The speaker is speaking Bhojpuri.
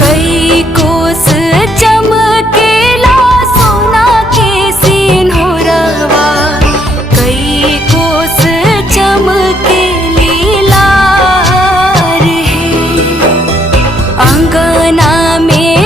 कई कोस चमकेला सोना के सिंहोरवा, कई कोस चमकेली लार है। अंगना में